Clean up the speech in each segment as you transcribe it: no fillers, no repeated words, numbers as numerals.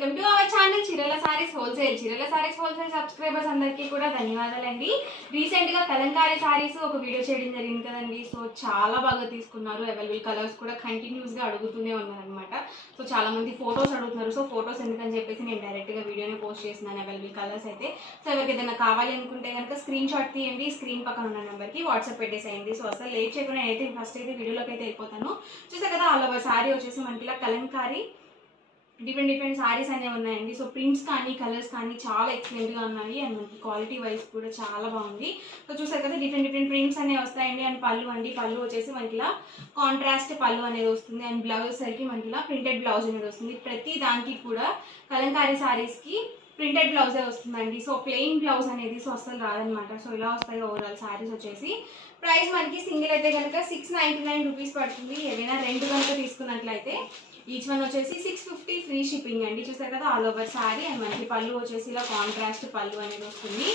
Welcome to our channel చీరల saris wholesale. చీరల saris wholesale subscribers అందరికీ కూడా ధన్యవాదాలండి. రీసెంట్ గా కలంకారీ సారీస్ ఒక వీడియో చేయడం జరిగింది కదండి. సో చాలా బాగా తీసుకున్నారు. అవైలబుల్ కలర్స్ కూడా కంటిన్యూస్ గా అడుగుతూనే ఉన్నారనమాట. సో చాలా మంది ఫోటోస్ అడుగుతున్నారు. సో ఫోటోస్ ఎందుకని చెప్పేసి నేను డైరెక్ట్ గా వీడియోని పోస్ట్ చేస్తున్నాను అవైలబుల్ కలర్స్ అయితే. సో ఎవరికి ఏదైనా కావాలి అనుకుంటే కనుక స్క్రీన్ షాట్ తీయండి, స్క్రీన్ పక్కన ఉన్న నెంబర్ కి వాట్సాప్ పెట్టేసేయండి. సో అసలు లేట్ చేయకుండా నేనైతే ఫస్ట్ అయితే వీడియోలోకి అయితే వెళ్ళిపోతాను. చూసారు కదా, ఆల్ ఓవర్ సారీ వచ్చేసి మనకి ఇలా కలంకారీ డిఫరెంట్ సారీస్ అనేవి ఉన్నాయండి. సో ప్రింట్స్ కానీ కలర్స్ కానీ చాలా ఎక్సలెంట్గా ఉన్నాయి అండ్ మనకి క్వాలిటీ వైజ్ కూడా చాలా బాగుంది. సో చూసారు కదా, డిఫరెంట్ ప్రింట్స్ అనేవి వస్తాయండి. అండ్ పళ్ళు వచ్చేసి మనకి ఇలా కాంట్రాస్ట్ పళ్ళు అనేది వస్తుంది. అండ్ బ్లౌజ్ సరికి మనకి ఇలా ప్రింటెడ్ బ్లౌజ్ అనేది వస్తుంది. ప్రతి దానికి కూడా కలంకారీ సారీస్కి ప్రింటెడ్ బ్లౌజే వస్తుందండి. సో ప్లెయిన్ బ్లౌజ్ అనేది సో అస్సలు రాదనమాట. సో ఇలా వస్తాయి ఓవరాల్ సారీస్ వచ్చేసి. ప్రైస్ మనకి సింగిల్ అయితే కనుక 699 రూపీస్ పడుతుంది. ఏదైనా రెండు కనుక తీసుకున్నట్లయితే ఈచ్ వన్ వచ్చేసి 650 ఫ్రీ షిప్పింగ్ అండి. చూసారు కదా, ఆల్ ఓవర్ సారీ అండ్ మనకి పళ్ళు వచ్చేసి ఇలా కాంట్రాస్ట్ పళ్ళు అనేది వస్తుంది.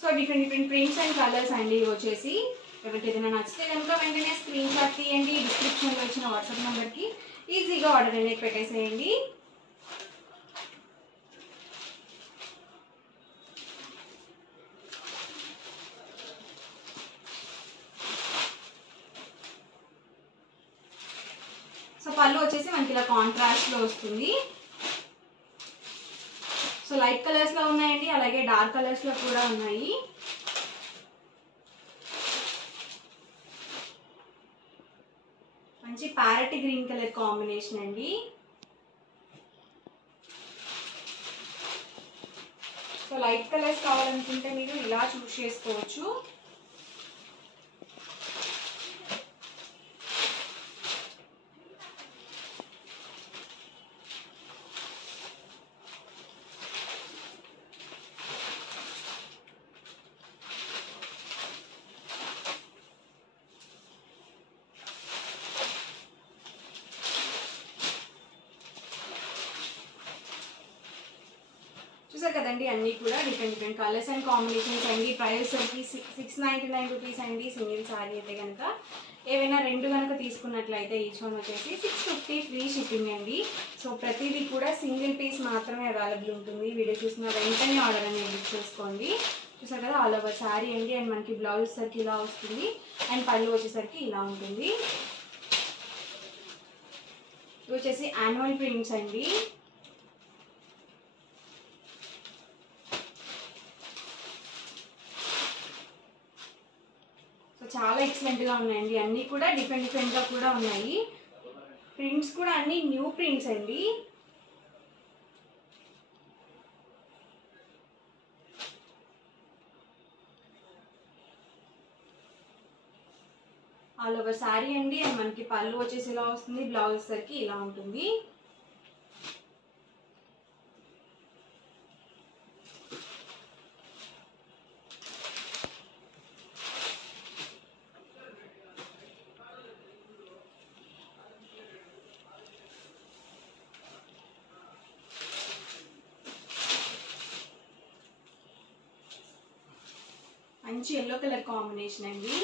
So different prints and colours అండి. ఇవి వచ్చేసి ఎవరికి ఏదైనా నచ్చితే కనుక వెంటనే స్క్రీన్ షాట్ తీయండి. డిస్క్రిప్షన్లో ఇచ్చిన వాట్సాప్ నెంబర్కి ఈజీగా ఆర్డర్ అనేది పెట్టేసేయండి. సో పళ్ళు వచ్చేసి మనకి ఇలా కాంట్రాస్ట్లో వస్తుంది. సో లైట్ కలర్స్లో ఉన్నాయండి, అలాగే డార్క్ కలర్స్లో కూడా ఉన్నాయి. మంచి ప్యారెట్ గ్రీన్ కలర్ కాంబినేషన్ అండి. సో లైట్ కలర్స్ కావాలనుకుంటే మీరు ఇలా చూస్ చేసుకోవచ్చు. చూసారు కదండి, అన్నీ కూడా డిఫరెంట్ కలర్స్ అండ్ కాంబినేషన్స్ అండి. ప్రైస్ వచ్చి 699 రూపీస్ అండి. సింగిల్ సారీ అయితే కనుక ఏవైనా రెండు కనుక తీసుకున్నట్లయితే ఈచ్ వన్ వచ్చేసి 650 ఫ్రీ షిప్పింగ్ అండి. సో ప్రతిదీ కూడా సింగిల్ పీస్ మాత్రమే అవైలబుల్ ఉంటుంది. వీడియో చూసిన వెంటనే ఆర్డర్ అనేది బుక్ చేసుకోండి. చూసారు కదా, ఆల్ ఓవర్ సారీ అండి. అండ్ మనకి బ్లౌజ్ సరికి ఇలా వస్తుంది అండ్ పళ్ళు వచ్చేసరికి ఇలా ఉంటుంది. ఇవి వచ్చేసి యాన్యువల్ ప్రింట్స్ అండి. చాలా ఎక్సలెంట్గా ఉన్నాయండి. అన్నీ కూడా డిఫరెంట్గా కూడా ఉన్నాయి. ప్రింట్స్ కూడా అన్నీ న్యూ ప్రింట్స్ అండి. ఆల్ ఓవర్ సారీ అండి. అండ్ మనకి పళ్ళు వచ్చేసి ఇలా వస్తుంది, బ్లౌజ్ సరికి ఇలా ఉంటుంది. మంచి ఎల్లో కలర్ కాంబినేషన్ అండి.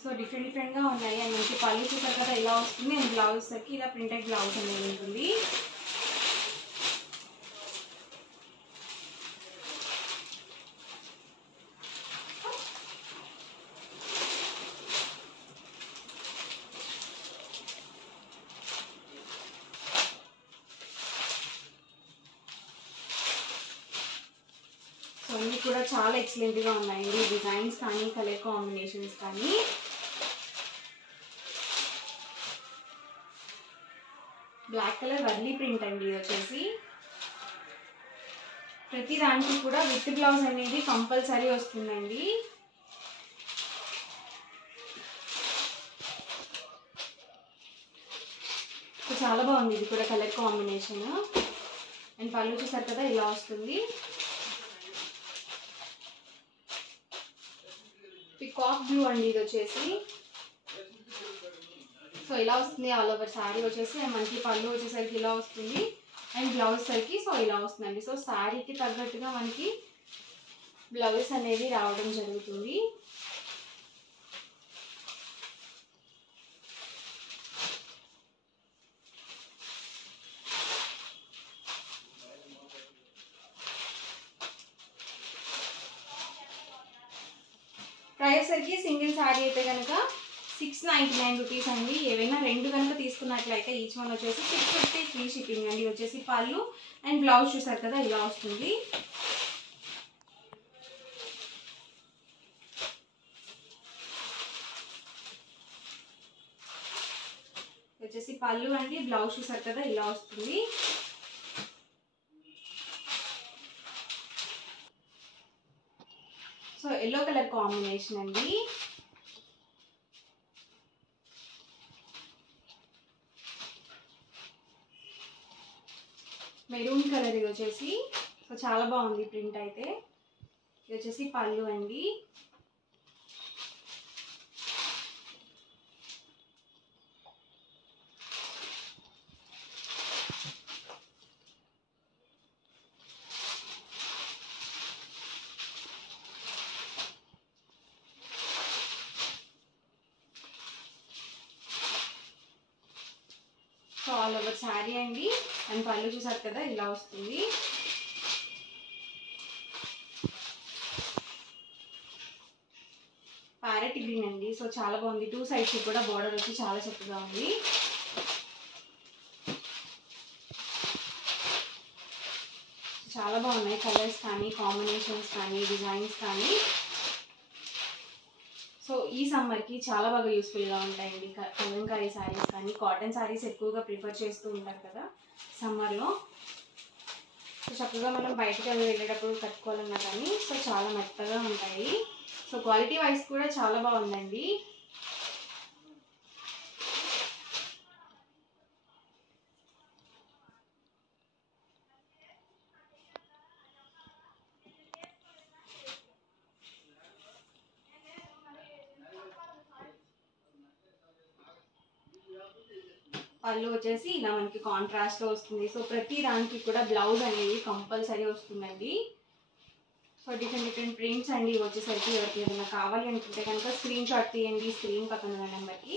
సో డిఫరెంట్గా ఉన్నాయి. అండ్ మనకి పళ్ళు చూసారు కదా ఇలా వస్తుంది అండ్ బ్లౌజ్ సరికి ఇలా ప్రింటెడ్ బ్లౌజ్ అనేది ఉంటుంది. సో అన్నీ కూడా చాలా ఎక్సలెంట్గా ఉన్నాయండి. డిజైన్స్ కానీ కలర్ కాంబినేషన్స్ కానీ. బ్లాక్ కలర్ వర్లీ ప్రింట్ అండి. ఇది వచ్చేసి ప్రతి దానికి కూడా విత్ బ్లౌజ్ అనేది కంపల్సరీ వస్తుందండి. సో చాలా బాగుంది ఇది కూడా కలర్ కాంబినేషన్. అండ్ పళ్ళు చూసారు కదా ఇలా వస్తుంది. పికాక్ బ్లూ అండి ఇది వచ్చేసి. సో ఇలా వస్తుంది ఆల్ ఓవర్ సారీ వచ్చేసి. అండ్ మనకి పళ్ళు వచ్చేసరికి ఇలా వస్తుంది అండ్ బ్లౌజ్ సరికి సో ఇలా వస్తుందండి. సో సారీకి తగ్గట్టుగా మనకి బ్లౌజ్ అనేది రావడం జరుగుతుంది. ప్రైస్ సరికి సింగిల్ శారీ అయితే కనుక 699 రూపీస్ అండి. ఏవైనా రెండు కనుక తీసుకున్నట్లయితే ఈచ్ వన్ వచ్చేసి 650 ఫ్రీ షిప్పింగ్ అండి. వచ్చేసి పళ్ళు అండ్ బ్లౌజ్ చూసారు కదా ఇలా వస్తుంది. వచ్చేసి పళ్ళు అండి, బ్లౌజ్ చూసారు కదా ఇలా వస్తుంది. సో ఎల్లో కలర్ కాంబినేషన్ అండి. మెరూన్ కలర్ ఇది వచ్చేసి. సో చాలా బాగుంది ప్రింట్ అయితే. ఇది వచ్చేసి పళ్ళు అండి. సో ఆల్ ఓవర్ శారీ అండి అండ్ పళ్ళు చూసారు కదా ఇలా వస్తుంది. ప్యారెట్ గ్రీన్ అండి. సో చాలా బాగుంది. 2 సైడ్స్ కూడా బోర్డర్ వచ్చి చాలా చక్కగా ఉంది. చాలా బాగున్నాయి కలర్స్ కానీ, కాంబినేషన్స్ కానీ, డిజైన్స్ కానీ. సో ఈ సమ్మర్కి చాలా బాగా యూస్ఫుల్గా ఉంటాయండి కలంకారీ శారీస్ కానీ. కాటన్ శారీస్ ఎక్కువగా ప్రిఫర్ చేస్తూ ఉంటారు కదా సమ్మర్లో. సో చక్కగా మనం బయటకు వెళ్ళేటప్పుడు కట్టుకోవాలన్నా కానీ సో చాలా మెత్తగా ఉంటాయి. సో క్వాలిటీ వైజ్ కూడా చాలా బాగుందండి. పళ్ళు వచ్చేసి ఇలా మనకి కాంట్రాస్ట్లో వస్తుంది. సో ప్రతి దానికి కూడా బ్లౌజ్ అనేది కంపల్సరీ వస్తుందండి. సో డిఫరెంట్ ప్రింట్స్ అండి. వచ్చేసరికి ఎవరికి ఏదైనా కావాలి అనుకుంటే కనుక స్క్రీన్ షాట్ తీయండి. స్క్రీన్ పక్కన ఉన్న నెంబర్కి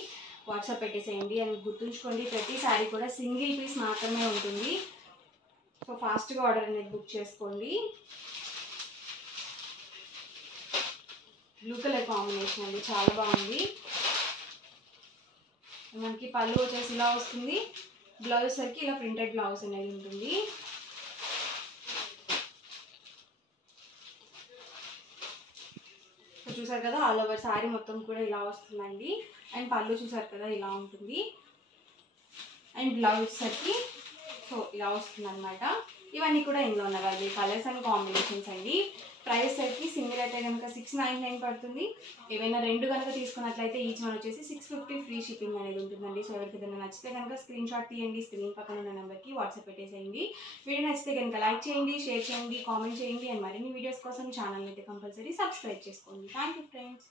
వాట్సాప్ పెట్టేసేయండి. అని గుర్తుంచుకోండి ప్రతి శారీ కూడా సింగిల్ పీస్ మాత్రమే ఉంటుంది. సో ఫాస్ట్గా ఆర్డర్ అనేది బుక్ చేసుకోండి. బ్లూ కలర్ కాంబినేషన్ అండి చాలా బాగుంది. మనకి పళ్ళు వచ్చేసి ఇలా వస్తుంది. బ్లౌజ్ సరికి ఇలా ప్రింటెడ్ బ్లౌజ్ అనేది ఉంటుంది. చూసారు కదా ఆల్ ఓవర్ శారీ మొత్తం కూడా ఇలా వస్తుందండి. అండ్ పళ్ళు చూసారు కదా ఇలా ఉంటుంది. అండ్ బ్లౌజ్ సరికి సో ఇలా వస్తుంది అనమాట. ఇవన్నీ కూడా ఇందులో ఉన్నవి కలర్స్ అండ్ కాంబినేషన్స్ అండి. ప్రైస్ సరికి సింగిల్ అయితే కనుక 699 పడుతుంది. ఏవైనా రెండు కనుక తీసుకున్నట్లయితే ఈచ్ వన్ వచ్చేసి 650 ఫ్రీ షిప్పింగ్ అనేది ఉంటుందండి. సో ఎవరికి ఏదైనా నచ్చితే కనుక స్క్రీన్ షాట్ తీయండి. స్క్రీన్ పక్కన ఉన్న నెంబర్కి వాట్సాప్ పెట్టేసేయండి. వీడియో నచ్చితే కనుక లైక్ చేయండి, షేర్ చేయండి, కామెంట్ చేయండి. అండ్ మరిన్ని వీడియోస్ కోసం ఛానల్ అయితే కంపల్సరీ సబ్స్క్రైబ్ చేసుకోండి. Thank you friends.